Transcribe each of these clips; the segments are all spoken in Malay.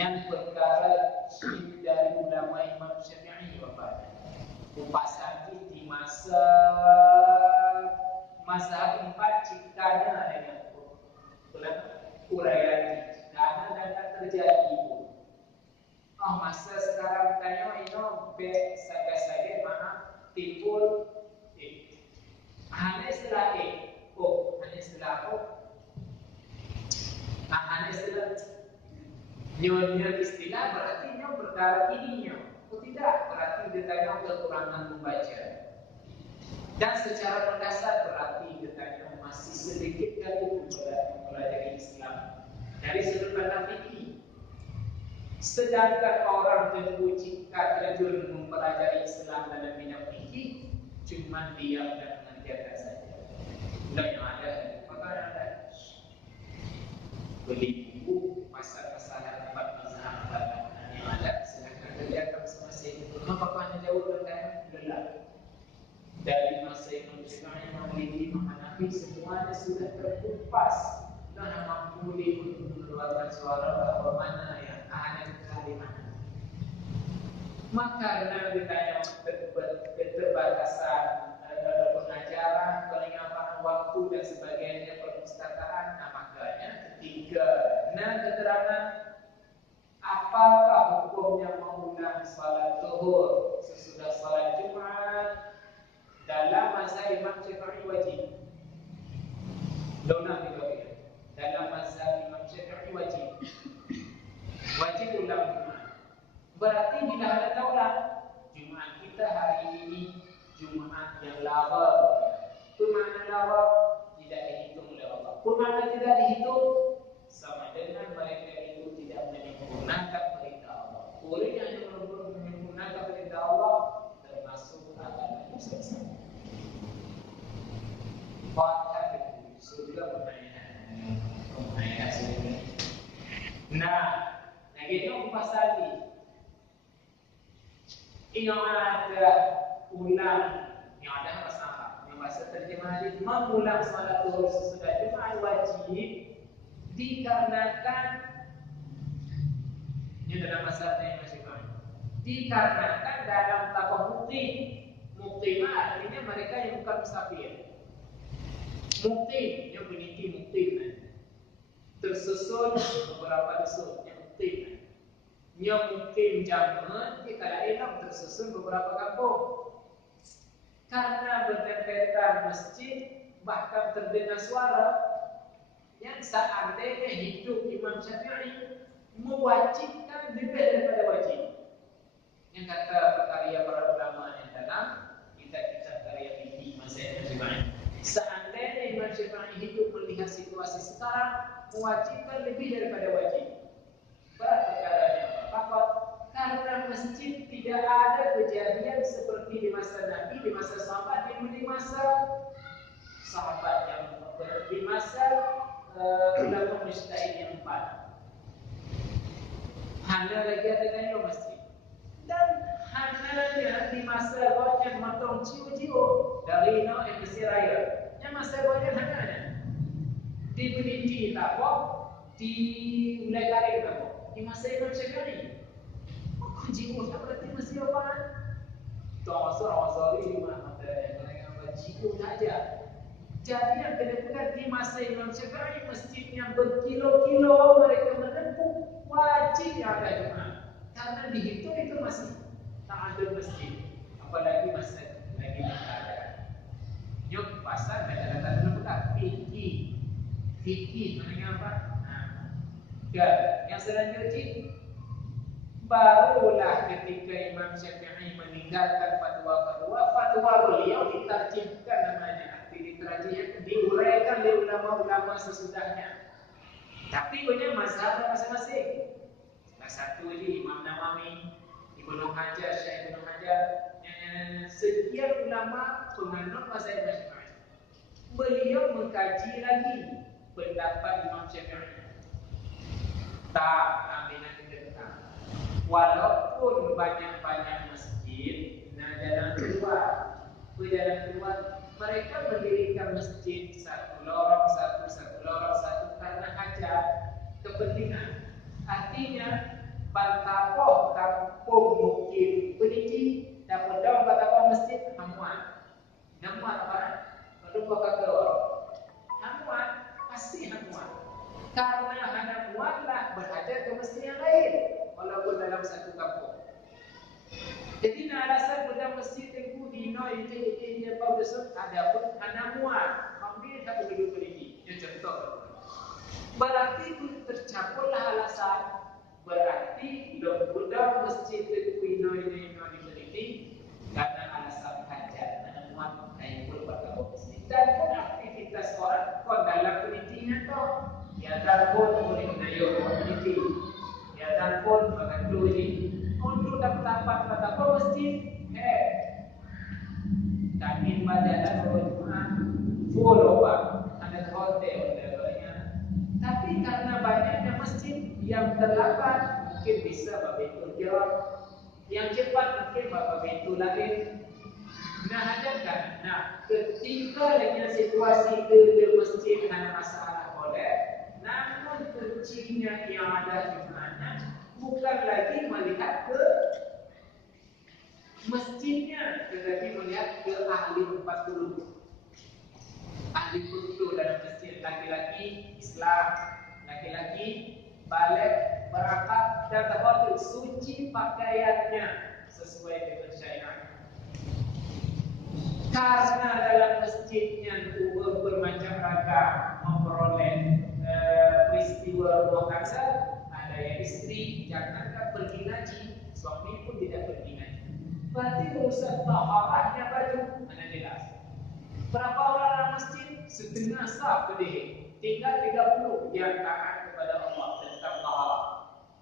Yang perkara dari ulama Imam Syafi'i wafat. Upasati di masa empat cikana dengan uraian cikana dan tak terjadi pun. Masa sekarang tanya ini saja maaf timbul hanya istilah hanya istilah hanya istilah nyonya istilah berarti nyonya perkara ininya. Tidak, berarti dia tanya kekurangan membaca. Dan secara mendasar berarti dia tanya masih sedikit kali mempelajari Islam dari sudut pandang fikih. Sedangkan orang tentu jika terjun mempelajari Islam dalam bidang fikih cuma diam dan mengerjakan saja. Dan yang ada perkara ada beli buku pasal-pasal tempat mazhab yang ada sedangkan kerjakan masing-masing. Apakah jauh dengan lelah? Dari masa Imam Syafi'i, Imam Maliki, Imam Hanafi semuanya sudah terkupas dan mampu untuk mengeluarkan suara bahawa mana yang ada di mana. Maka karena ditanya keterbatasan pengajaran, penyampaian waktu dan sebagainya perpustakaan, makanya ketika keterangan apakah hukumnya mengulang salat zuhur sesudah salat Jumat dalam mazhab Imam Syafi'i wajib. Dalam mazhab Imam Syafi'i wajib ulang Jumat. Berarti bila ada taulah Jumat kita hari ini Jumat yang lama. Bermakna lama tidak dihitung oleh Allah. Bermakna tidak dihitung sama dengan mereka itu tidak menyempurnakan perintah Allah. Orang yang menyempurnakan perintah Allah termasuk akan sesat. Fakta itu sudah pertanyaan sini. Nah, lagi itu pasal ini. Ini ada ulang yang ada masalah. Yang bahasa terjemah ini mengulang salat zuhur sesudah Jumat wajib dikarenakan ini dalam mazhabnya Imam Syafi'i. Dikarenakan dalam tabah muktim artinya mereka yang bukan musafir. Muktim yang meniti muktim tersusun beberapa dusun yang muktim. Yang muktim jaman kalau enak tersusun beberapa kampung. Karena berdempetan masjid bahkan terdengar suara yang seandainya hidup Imam Syafi'i mewajibkan lebih daripada wajib. Yang kata karya para ulama yang dalam kitab-kitab karya fikih masa Imam Syafi'i. Seandainya Imam Syafi'i hidup melihat situasi sekarang mewajibkan lebih daripada wajib. Berat perkaranya apa? Karena masjid tidak ada kejadian seperti di masa Nabi, di masa sahabat, di masa sahabat yang di masa ulama mujtahid yang empat. Hanya lagi ada kayu masjid. Dan hanya di masa banyak matang ciu-ciu dari yang Mesir Raya. Yang masa banyak hanya diberi di Tabok, di Ulai Karim Tabok. Di masa Imam Syafi'i. Maka jiwa tak berarti mesti apa? Tak masa di mana mereka jiwa saja. Jadi yang kedua di masa Imam Syafi'i masjid yang berkilo-kilo mereka menempuh wajib yang ada Jumat. Karena dihitung itu masih tak ada masjid. Apalagi masa lagi keadaan. Nyok pasal kata-kata bukan fikih namanya apa? Dan yang selanjutnya barulah ketika Imam Syafi'i meninggalkan fatwa beliau diterjemahkan namanya, diterjemahkan, diuraikan oleh ulama-ulama sesudahnya. Tapi banyak mazhab masing-masing. Salah satu ini Imam Nawawi, Ibnu Hajar, Syekh Ibnu Hajar, sekian ulama penganut mazhab Syafi'i. Beliau mengkaji lagi pendapat Imam Syafi'i. Tak aminan kita. Walaupun banyak-banyak masjid, jalan keluar, mereka mendirikan masjid satu lorong satu karena hajat kepentingan. Artinya Pantapoh kampung mungkin peniki dan pedang pantapoh masjid hamuan. Hamuan apa? Lupa kata orang. Hamuan pasti hamuan. Karena hamuanlah berhajat ke masjid yang lain walaupun dalam satu kampung. Jadi nak alasan pedang masjid tengku di noi ini dia bau besar ada pun hamuan. Ambil satu duduk peniki. Dia contoh. Berarti itu tercapailah alasan. Berarti budak masjid terkuino ini diberi karena alasan hajat menemukan kain pun pada masjid dan pun aktivitas orang pun dalam pendidikan tu ya dan pun boleh menayo komuniti ya dan pun mengendu ini untuk dapat pada masjid kami baca Al-Quran full over ada hotel tapi karena banyaknya masjid yang terlambat mungkin bisa berbentuk jauh, yang cepat mungkin berbentuk lain. Nah, hajatkan. Nah, ketika dengan situasi ke masjid ada masalah boleh, namun kuncinya yang ada di mana bukan lagi melihat ke masjidnya, tetapi melihat ke ahli 40. Ahli kultur dalam masjid, laki-laki Islam, laki-laki balik berangkat dan terhormat suci pakaiannya sesuai dengan syariat. Karena dalam masjidnya bermacam ragam memperoleh peristiwa rumah tangga, ada yang istri jangankan pergi ngaji, suami pun tidak pergi ngaji. Berarti urusan taharahnya baju mana jelas. Berapa orang dalam masjid? Setengah sah pedih. Tinggal 30 yang taat kepada Allah tentang taharah.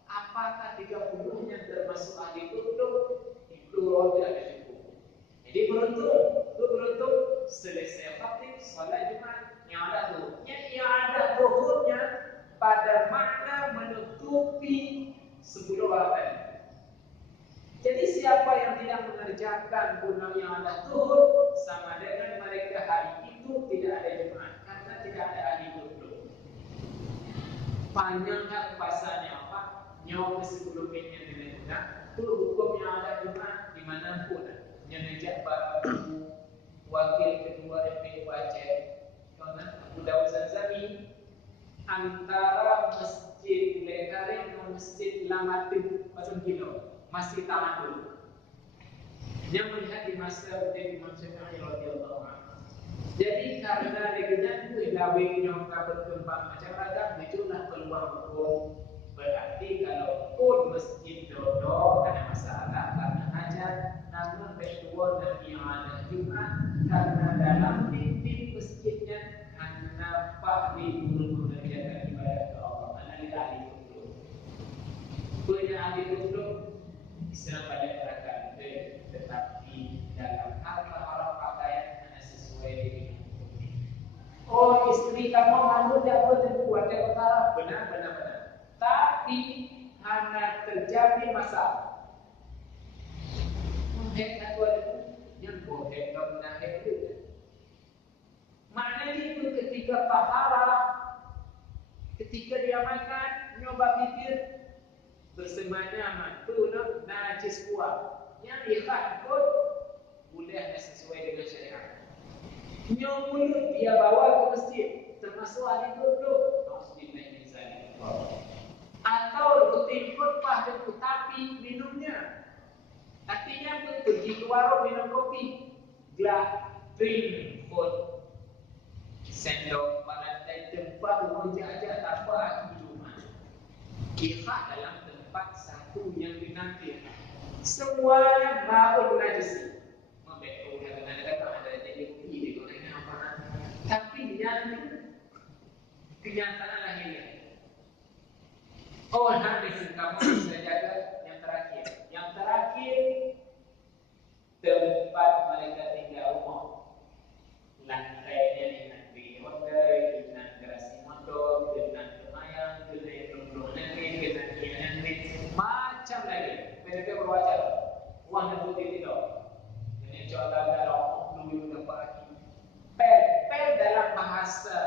Apakah 30 yang termasuk ahli tutup? Itu roda dan cukup. Jadi beruntung selesai khatib solat Jumat yang ada tuhurnya. Yang ada tuhurnya pada makna menutupi 10 orang tadi. Jadi siapa yang tidak mengerjakan guna yang ada tuhur sama dengan mereka hari itu tidak ada Jumat karena tidak ada ahli tutup. Panjangnya bahasanya apa? Nyawa sebelum ini dengan Jumat. Itu hukum yang ada Jumat dimanapun. Yang nejak para wakil ketua MPU Aceh, Tuan Abu Dawud Zanzami, antara masjid Lekari dan masjid Lamatin Pasung Kilo masih tahan dulu. Dia melihat di masa Imam Syafi'i radhiyallahu anhu. Jadi karena dia itu lawing yang berkembang macam ragam, itulah peluang hukum. Berarti kalau pun masjid dodok ada masalah karena hajat, namun ritual dan yang ada Jumat karena dalam dinding masjidnya nampak guru mengerjakan ibadah ke Allah. Analisa ahli tutup. Punya ahli tutup Islam banyak gerakan, tetapi dalam hal pakaian hanya sesuai dengan hukum. Oh, istri kamu malu dia buat yang utara, benar. Tapi hanya terjadi masalah. Hek aku ada yang boleh kamu nak hek itu. Maknanya itu ketika taharah, ketika dia makan, nyoba pikir bersemangat mantu nak najis kuat. Yang ikhlas pun boleh sesuai dengan syariat. Nyom mulut dia bawa ke masjid, termasuk ahli duduk. Masjid lain misalnya. Atau betul-betul pah dan tapi minumnya. Artinya pergi ke warung minum kopi, gelas, drink, food, sendok, palantai tempat menjajah tanpa di rumah. Ikhlas dalam tempat satu yang dinanti. Semuanya baru najis. Membekau kadang-kadang ada jadi kopi di gorengnya apa? Tapi yang kenyataan lahirnya. Oh, hadis kamu bisa jaga yang terakhir. Yang terakhir tempat mereka tinggal rumah. Lantainya dengan bihondai, dengan gerasi motor, dengan kemayang, dengan lulungan, dengan macam lagi. Mereka berwajar. Uang dan putih tidak. Ini contoh dalam dulu dapat pel dalam bahasa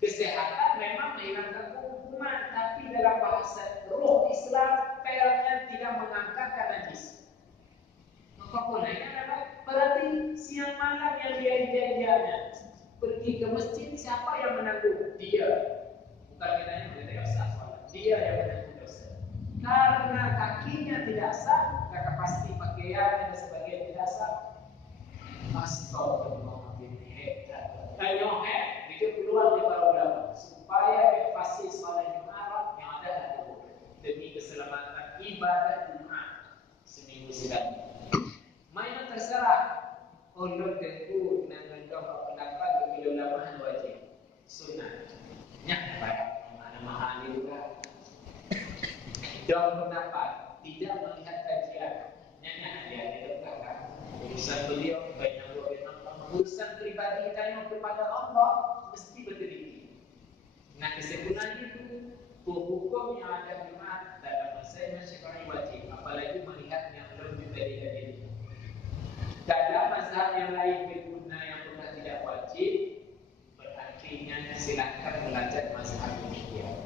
kesehatan memang menghilangkan hukuman, tapi dalam bahasa roh dia. Pergi ke masjid, siapa yang menanggung? Dia. Bukan kita yang tidak sah solat. Dia yang menanggung dosa. Karena kakinya tidak sah, maka pasti pakaian dan sebagainya tidak sah. Astagfirullahaladzim. Kanyohnya itu peluang di para ulama supaya pasti solat Jumat yang ada demi keselamatan ibadah Jumat seminggu sekali. Mainan terserah. Ulun tentu dengan doa pendapat begitu lama wajib sunnah. Nyak mana mahal juga. Doa pendapat tidak melihat kajian. Nyak dia itu kan urusan beliau banyak urusan pribadi tanya kepada Allah mesti berteliti. Nah kesimpulan itu hukum yang ada Jumat dalam mazhab Syafi'i wajib, apalagi melihat yang lebih dari itu. Dalam mazhab yang lain berguna yang bukan tidak wajib, berarti silakan belajar mazhab demikian.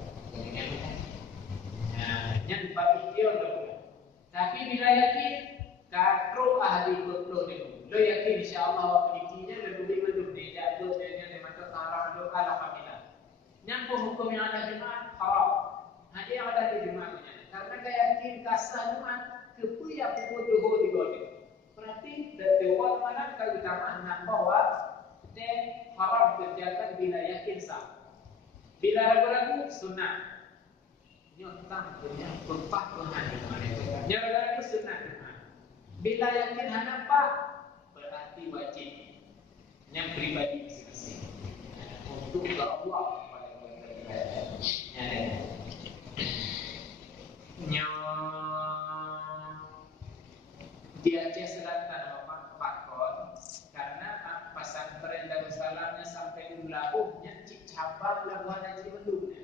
Yang bagi dia dulu. Tapi bila yakin, kalau ahli betul itu, lo yakin insyaAllah pendidikannya lebih mendung dia jatuh dengan mata haram doa alhamdulillah. Yang hukum yang ada Jumat haram. Hanya yang ada di Jumatnya. Karena keyakin kasar Jumat kepuya pukul doho di golek. Berarti dari awal mana keutamaan bahwa dan haram kerjakan bila yakin sah. Bila ragu-ragu sunnah. Nyotang punya berpah Tuhan. Yang ragu sunnah. Bila yakin hanapa berarti wajib. Yang pribadi masing-masing. Untuk Allah pada di Aceh Selatan Pakon karena pesantren Darussalamnya sampai di Labuhnya cabang Labuhan Haji Mendungnya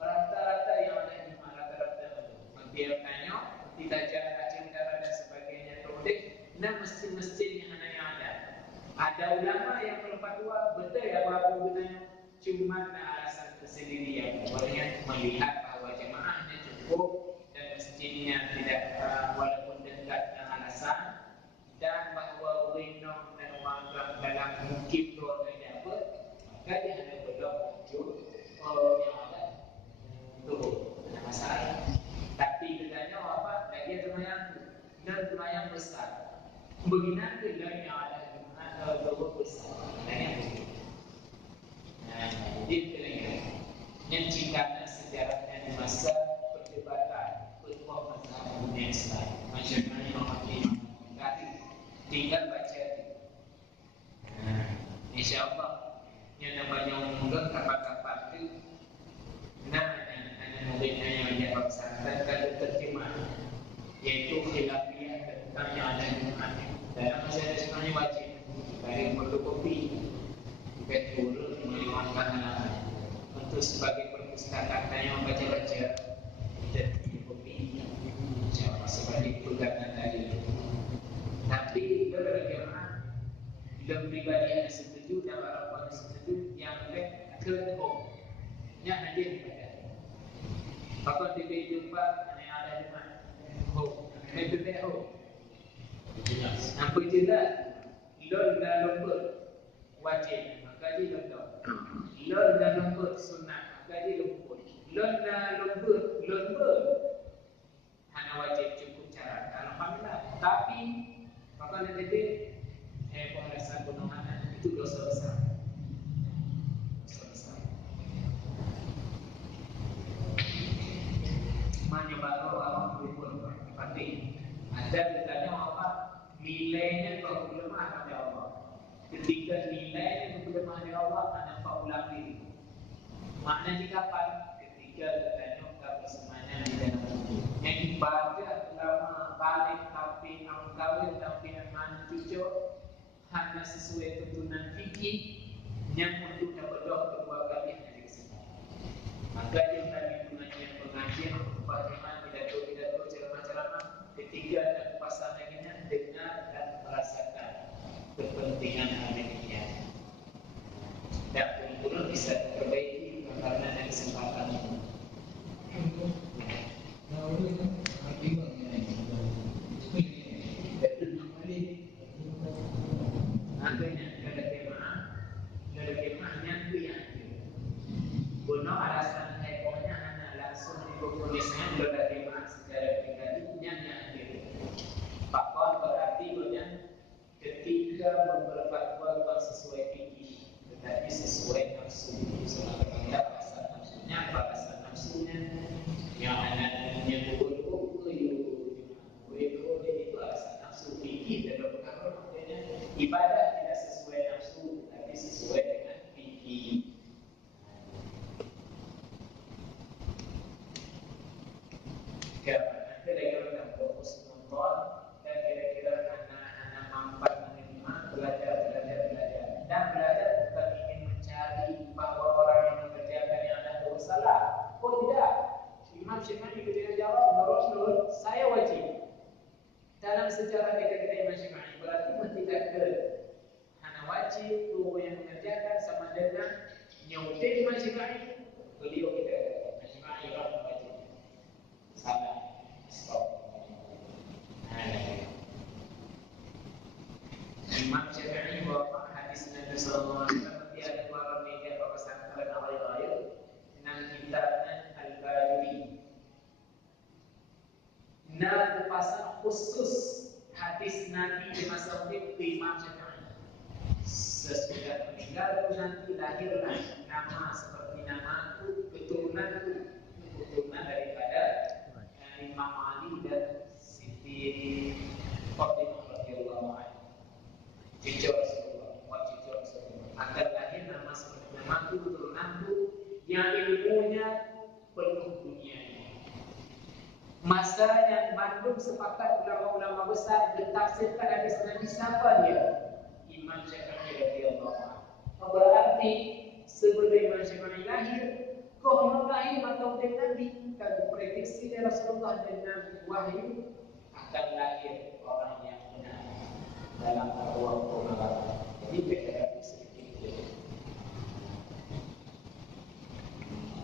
rata-rata yang ada di rata-rata biasanya tidak jalan Aceh Utara dan sebagainya terus nah mesin-mesin yang ada ulama yang berfatwa betul ya walaupun gunanya cuma alasan tersendiri awalnya melihat bahwa jemaahnya cukup dan masjidnya tidak walaupun dekat dengan alasan dan bahwa winong dan magang dalam mungkin keluarga dapat maka dia hanya belum lanjut yang ada turun ada masalah tapi bedanya apa dia lumayan besar beginian dengan yang ada doa besar jadi yang jika sejarahnya di masa perdebatan penuh mazhab dunia Islam masyarakat yang tinggal baca insyaAllah yang namanya umumkan kapan-kapan itu muridnya yang jawab santai dan terjemah yaitu khilafiyah tentang yang ada di dalam mazhab semuanya wajib dari fotokopi bukan turun melimatkan halaman untuk sebagai perpustakaan yang membaca-baca dan fotokopi sebagai pegangan dari tapi berjamaah bila pribadi yang setuju dan orang-orang setuju yang ke home yang hadir pada maka kita jumpa yang ada di mana home itu dia home apa jelas lor dan lomba wajib maka dia lomba lor dan lomba sunnah maka dia lomba lor dan lomba hanya wajib cukup cara alhamdulillah tapi maka nanti pengasahan penuhanan itu dosa besar menyebabkan orang berpuluh tapi ada bedanya apa nilainya keutamaan pada Allah. Ketika nilainya keutamaan pada Allah ada paulang diri. Makna jika kapan? Ketika katanya kapan semuanya di dalam yang ibadah lama balik tapi angkawin tapi aman cucu hanya sesuai tuntunan fikih yang untuk dapat doa kedua kali yang disebut. Maka yang tadi pengajian bagaimana pidato ceramah-ceramah ketika ada pasangannya dengar dan merasakan kepentingan hal-hal dan betul-betul bisa diperbaiki karena ada kesempatan itu. Akhirnya wajib, dua yang mengerjakan sama dengan nyautin Imam Syafi'i. Beliau kita Syafi'i wajib. Salah. Stop. Imam Syafi'i bawa hadis Nabi sallallahu alaihi wasallam dia ada dua media pesantren awal-awal dengan kitabnya Al-Barawi. Nah, kupasan khusus hadis Nabi di masa hidup Imam Syafi'i. Sesudah meninggal pun nanti lahirlah nama seperti namaku, keturunanku, keturunan daripada Imam Ali dan Siti Fatimah radhiyallahu anha. Cucu Rasulullah, cucu Rasulullah. Akan lahir nama seperti namaku, keturunanku, yang ilmunya penuh dunia ini. Masa yang Bandung sepakat ulama-ulama besar mentafsirkan hadis Nabi, siapa dia? Imam Syafi'i radhiyallahu anhu. Berarti sebelum Imam Syafi'i lahir, konon lahir atau Nabi kan prediksi dari Rasulullah dengan wahyu akan lahir orang yang benar dalam waktu malam. Jadi